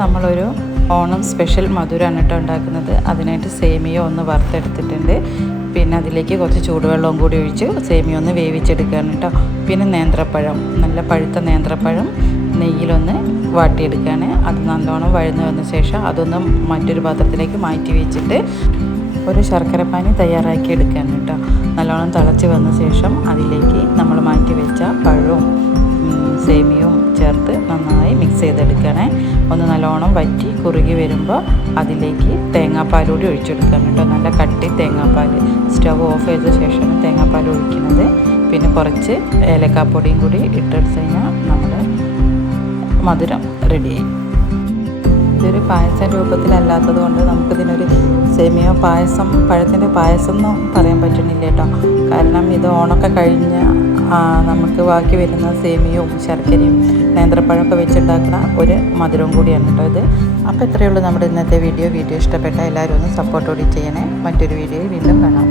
നമ്മളൊരു ഓണം സ്പെഷ്യൽ മധുരമാണ് കേട്ടോ ഉണ്ടാക്കുന്നത്. അതിനായിട്ട് സേമിയ ഒന്ന് വറുത്തെടുത്തിട്ടുണ്ട്. പിന്നെ അതിലേക്ക് കുറച്ച് ചൂടുവെള്ളവും കൂടി ഒഴിച്ച് സേമിയ ഒന്ന് വേവിച്ചെടുക്കുകയാണ് കേട്ടോ. പിന്നെ നേന്ത്രപ്പഴം, നല്ല പഴുത്ത നേന്ത്രപ്പഴം നെയ്യിലൊന്ന് വാട്ടിയെടുക്കുകയാണ്. അത് നല്ലോണം വഴന്നു വന്ന ശേഷം അതൊന്ന് മറ്റൊരു പാത്രത്തിലേക്ക് മാറ്റി വെച്ചിട്ട് ഒരു ശർക്കരപ്പാനി തയ്യാറാക്കി എടുക്കുകയാണ് കേട്ടോ. നല്ലോണം തിളച്ച് വന്ന ശേഷം അതിലേക്ക് നമ്മൾ മാറ്റി വെച്ച പഴവും സേമിയവും ചേർത്ത് നന്നായി മിക്സ് ചെയ്തെടുക്കണേ. ഒന്ന് നല്ലോണം വറ്റി കുറുകി വരുമ്പോൾ അതിലേക്ക് തേങ്ങാപ്പാൽ കൂടി ഒഴിച്ചെടുക്കണം കേട്ടോ. നല്ല കട്ടി തേങ്ങാപ്പാൽ. സ്റ്റവ് ഓഫ് ചെയ്ത ശേഷമാണ് തേങ്ങാപ്പാൽ ഒഴിക്കുന്നത്. പിന്നെ കുറച്ച് ഏലക്കാപ്പൊടിയും കൂടി ഇട്ടെടുത്ത് കഴിഞ്ഞാൽ നമ്മുടെ മധുരം റെഡിയായി. ഇതൊരു പായസ രൂപത്തിലല്ലാത്തത് കൊണ്ട് നമുക്കിതിനൊരു സേമിയ പായസം, പഴത്തിൻ്റെ പായസം എന്നും പറയാൻ പറ്റുന്നില്ല കേട്ടോ. കാരണം ഇത് ഓണമൊക്കെ കഴിഞ്ഞ് നമുക്ക് ബാക്കി വരുന്ന സേമിയവും ശർക്കരയും നേന്ത്രപ്പഴമൊക്കെ വെച്ചുണ്ടാക്കുന്ന ഒരു മധുരവും കൂടിയാണ് കേട്ടോ ഇത്. അപ്പോൾ ഇത്രയേ ഉള്ളൂ നമ്മുടെ ഇന്നത്തെ വീഡിയോ. ഇഷ്ടപ്പെട്ട എല്ലാവരും ഒന്ന് സപ്പോർട്ടോടെ ചെയ്യണേ. മറ്റൊരു വീഡിയോയിൽ വീണ്ടും കാണാം.